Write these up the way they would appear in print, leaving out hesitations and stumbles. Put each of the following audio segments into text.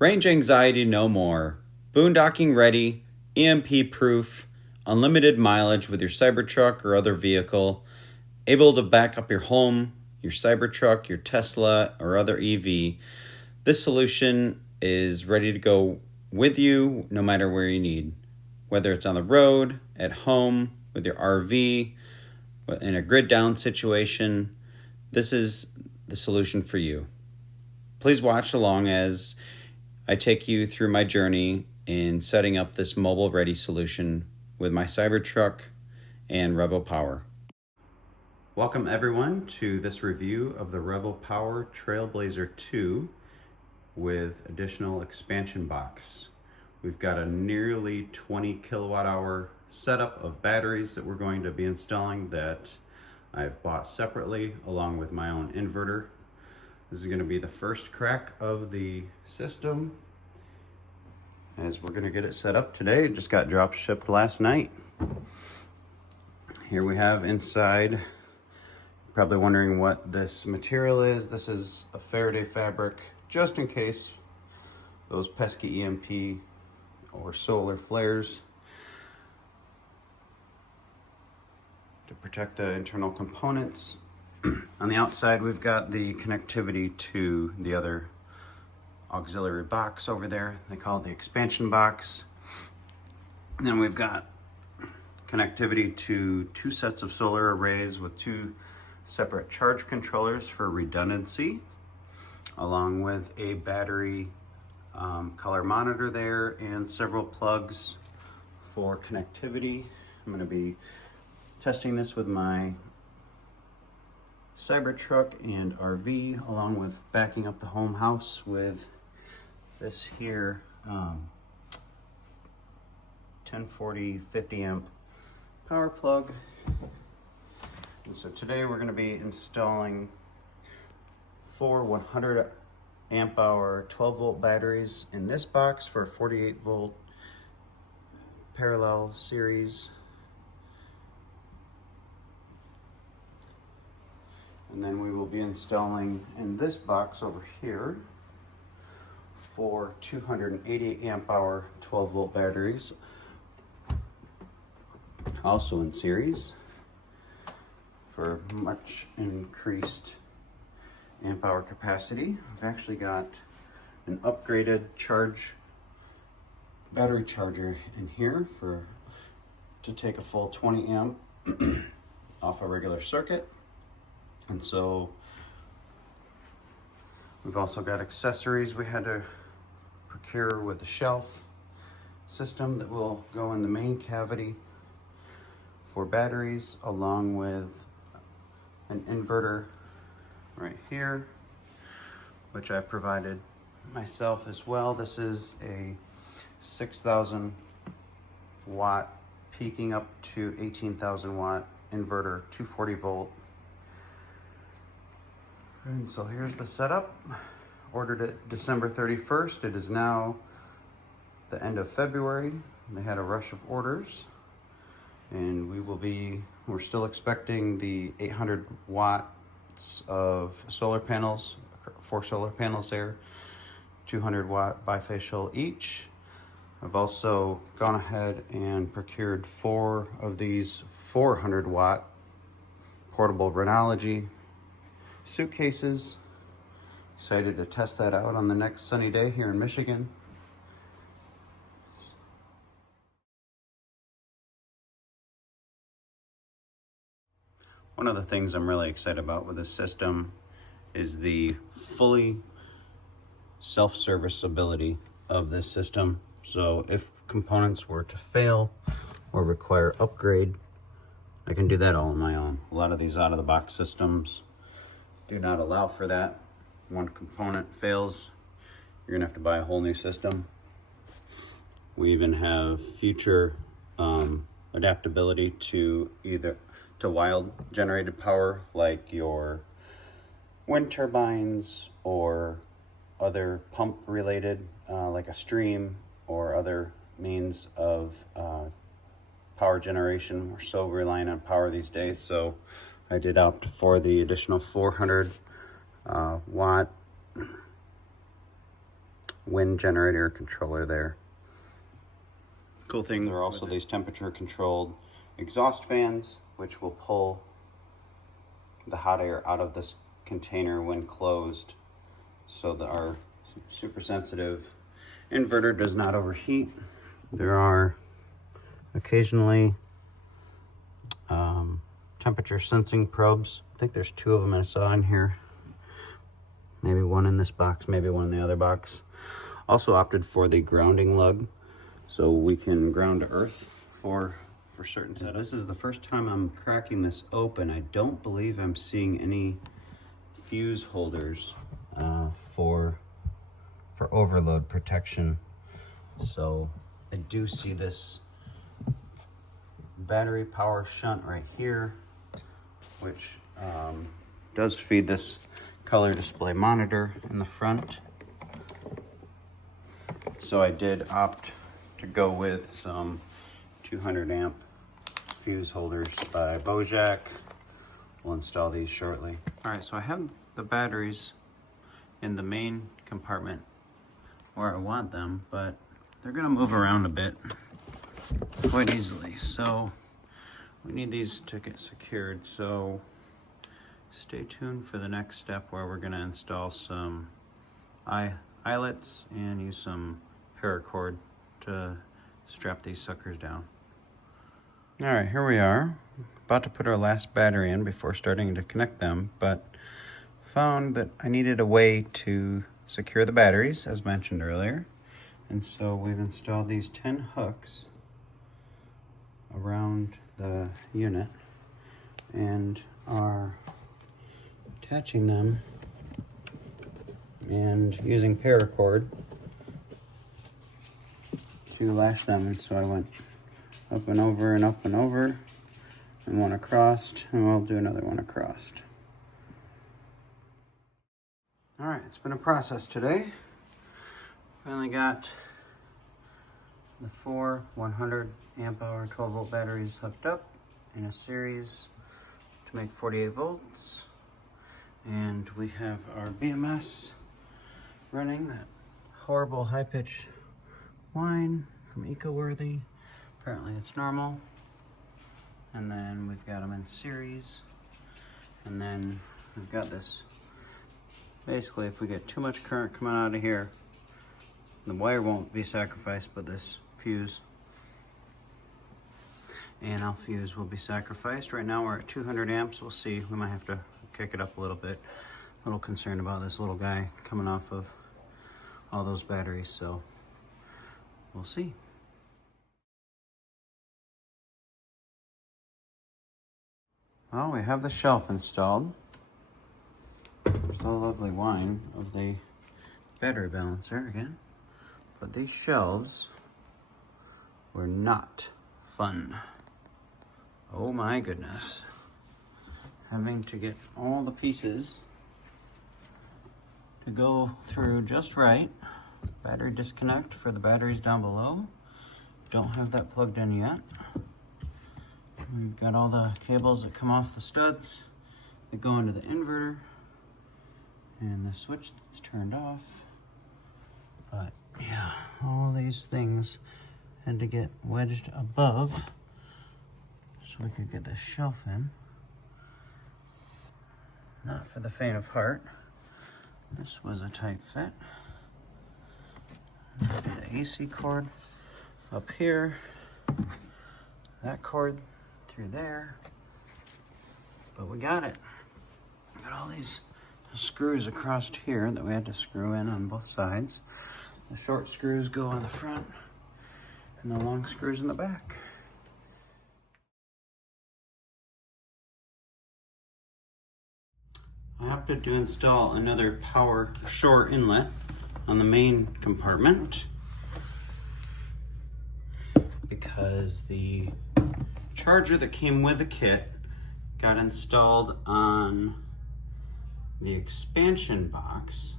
Range anxiety no more. Boondocking ready, EMP proof, unlimited mileage with your Cybertruck or other vehicle, able to back up your home, your Cybertruck, your Tesla, or other EV. This solution is ready to go with you no matter where you need. Whether it's on the road, at home, with your RV, in a grid down situation, this is the solution for you. Please watch along as I take you through my journey in setting up this mobile ready solution with my Cybertruck and RVSolar. Welcome everyone to this review of the RVSolar Trailblazer 2 with additional expansion box. We've got a nearly 20 kilowatt hour setup of batteries that we're going to be installing that I've bought separately along with my own inverter. This is going to be the first crack of the system as we're going to get it set up today. It just got drop shipped last night. Here we have inside, probably wondering what this material is. This is a Faraday fabric, just in case those pesky EMP or solar flares, to protect the internal components. On the outside, we've got the connectivity to the other auxiliary box over there. They call it the expansion box. And then we've got connectivity to two sets of solar arrays with two separate charge controllers for redundancy, along with a battery color monitor there and several plugs for connectivity. I'm going to be testing this with my Cybertruck and RV, along with backing up the home house with this here 1040 50 amp power plug. And so today we're going to be installing four 100 amp hour 12 volt batteries in this box for 48 volt parallel series. And then we will be installing in this box over here for 280 amp hour 12 volt batteries, also in series, for much increased amp hour capacity. I've actually got an upgraded battery charger in here to take a full 20 amp off a regular circuit. And so we've also got accessories we had to procure with the shelf system that will go in the main cavity for batteries, along with an inverter right here, which I've provided myself as well. This is a 6,000 watt peaking up to 18,000 watt inverter, 240 volt. And so here's the setup. Ordered it December 31st. It is now the end of February. They had a rush of orders, and we're still expecting the 800 watts of solar panels, 4 solar panels there, 200 watt bifacial each. I've also gone ahead and procured 4 of these 400 watt portable Rhenology suitcases. Excited to test that out on the next sunny day here in Michigan. One of the things I'm really excited about with this system is the fully self-service ability of this system. So if components were to fail or require upgrade, I can do that all on my own. A lot of these out-of-the-box systems do not allow for that. One component fails, you're gonna have to buy a whole new system. We even have future adaptability to either wild generated power, like your wind turbines or other pump related, like a stream or other means of power generation. We're so reliant on power these days, so I did opt for the additional 400 watt wind generator controller there. Cool thing, there are also these temperature controlled exhaust fans, which will pull the hot air out of this container when closed, so that our super sensitive inverter does not overheat. There are occasionally temperature sensing probes. I think there's 2 of them I saw in here. Maybe one in this box, maybe one in the other box. Also opted for the grounding lug, so we can ground to earth for certain. So this is the first time I'm cracking this open. I don't believe I'm seeing any fuse holders for overload protection. So I do see this battery power shunt right here, which does feed this color display monitor in the front. So I did opt to go with some 200 amp fuse holders by Bojack. We'll install these shortly. All right, so I have the batteries in the main compartment where I want them, but they're gonna move around a bit quite easily. So we need these to get secured. So stay tuned for the next step where we're gonna install some eyelets and use some paracord to strap these suckers down. All right, here we are. About to put our last battery in before starting to connect them, but found that I needed a way to secure the batteries, as mentioned earlier. And so we've installed these 10 hooks around the unit and are attaching them and using paracord to lash them. And so I went up and over and up and over, and one across, and we'll do another one across. All right, it's been a process today. Finally got the 4 100 amp hour 12 volt batteries hooked up in a series to make 48 volts. And we have our BMS running, that horrible high pitch whine from EcoWorthy. Apparently it's normal. And then we've got them in series. And then we've got this. Basically, if we get too much current coming out of here, the wire won't be sacrificed, but this fuse and our fuse will be sacrificed. Right now we're at 200 amps. We'll see. We might have to kick it up a little bit. A little concerned about this little guy coming off of all those batteries, so we'll see. Well, we have the shelf installed. There's the lovely whine of the battery balancer again. But these shelves were not fun. Oh my goodness. Having to get all the pieces to go through just right. Battery disconnect for the batteries down below. Don't have that plugged in yet. We've got all the cables that come off the studs that go into the inverter and the switch that's turned off. But yeah, all these things had to get wedged above so we could get the shelf in. Not for the faint of heart. This was a tight fit. Get the AC cord up here, that cord through there, but we got it. Got all these screws across here that we had to screw in on both sides. The short screws go on the front and the long screws in the back. I opted to install another power shore inlet on the main compartment because the charger that came with the kit got installed on the expansion box,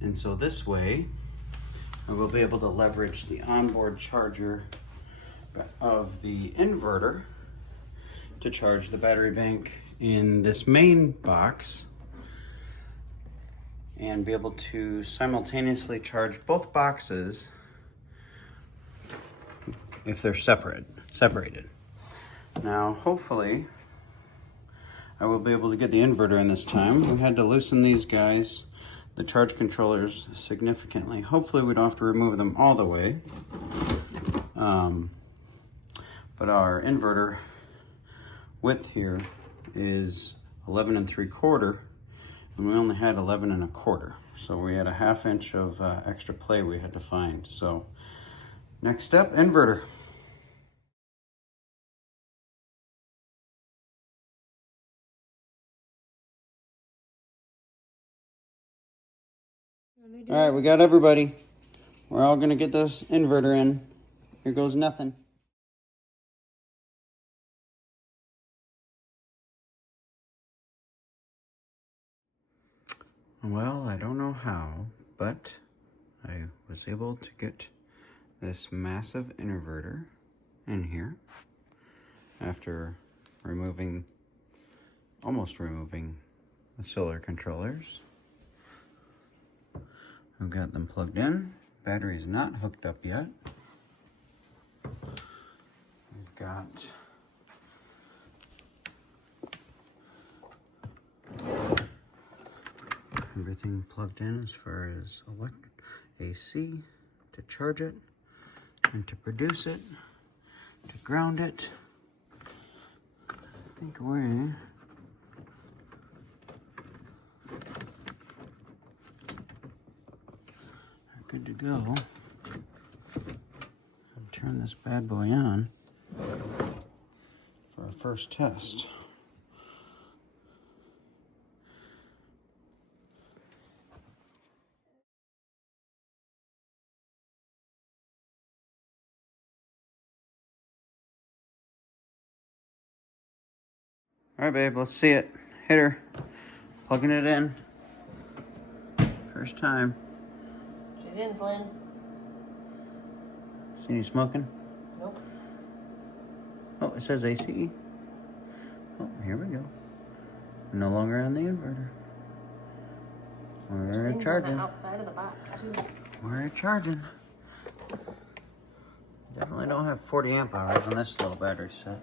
and so this way I will be able to leverage the onboard charger of the inverter to charge the battery bank in this main box and be able to simultaneously charge both boxes if they're separated. Now, hopefully, I will be able to get the inverter in this time. We had to loosen these guys, the charge controllers, significantly. Hopefully we don't have to remove them all the way. But our inverter width here is 11 3/4, and we only had 11 1/4. So we had a 1/2 inch of extra play we had to find. So next step, inverter. All right, we got everybody. We're all gonna get this inverter in. Here goes nothing. Well, I don't know how, but I was able to get this massive inverter in here after almost removing the solar controllers. I've got them plugged in. Battery's not hooked up yet. We've got everything plugged in as far as AC to charge it and to produce it, to ground it. I think we're good to go. I'll turn this bad boy on for our first test. All right, babe, let's see it. Hit her. Plugging it in. First time. She's in, Flynn. See any smoking? Nope. Oh, it says ACE. Oh, here we go. No longer on the inverter. We're There's charging. on the outside of the box too. We're charging. Definitely don't have 40 amp hours on this little battery set.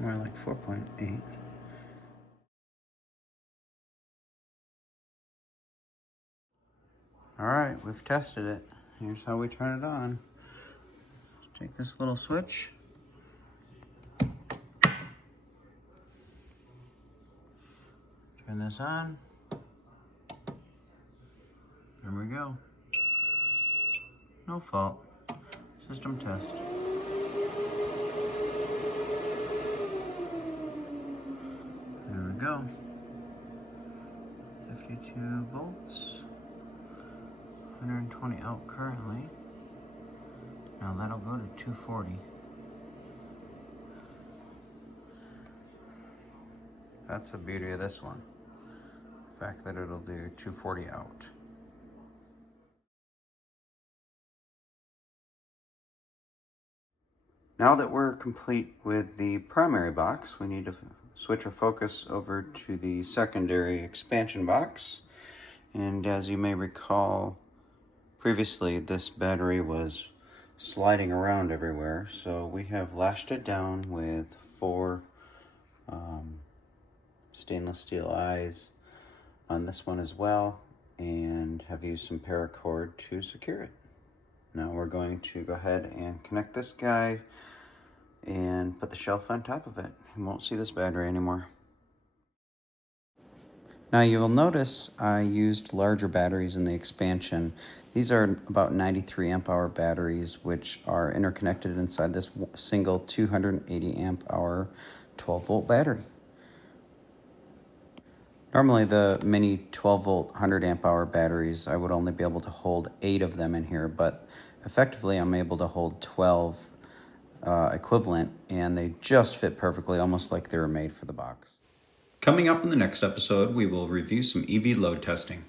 More like 4.8. All right, we've tested it. Here's how we turn it on. Take this little switch. Turn this on. There we go. No fault. System test. There we go. 52 volts. 120 out currently. Now that'll go to 240. That's the beauty of this one. The fact that it'll do 240 out. Now that we're complete with the primary box, we need to switch our focus over to the secondary expansion box. And as you may recall, previously this battery was sliding around everywhere, so we have lashed it down with 4 stainless steel eyes on this one as well, and have used some paracord to secure it. Now we're going to go ahead and connect this guy and put the shelf on top of it. You won't see this battery anymore. Now you will notice I used larger batteries in the expansion. These are about 93 amp hour batteries, which are interconnected inside this single 280 amp hour 12 volt battery. Normally the mini 12 volt 100 amp hour batteries, I would only be able to hold 8 of them in here, but effectively I'm able to hold 12 equivalent, and they just fit perfectly, almost like they were made for the box. Coming up in the next episode, we will review some EV load testing.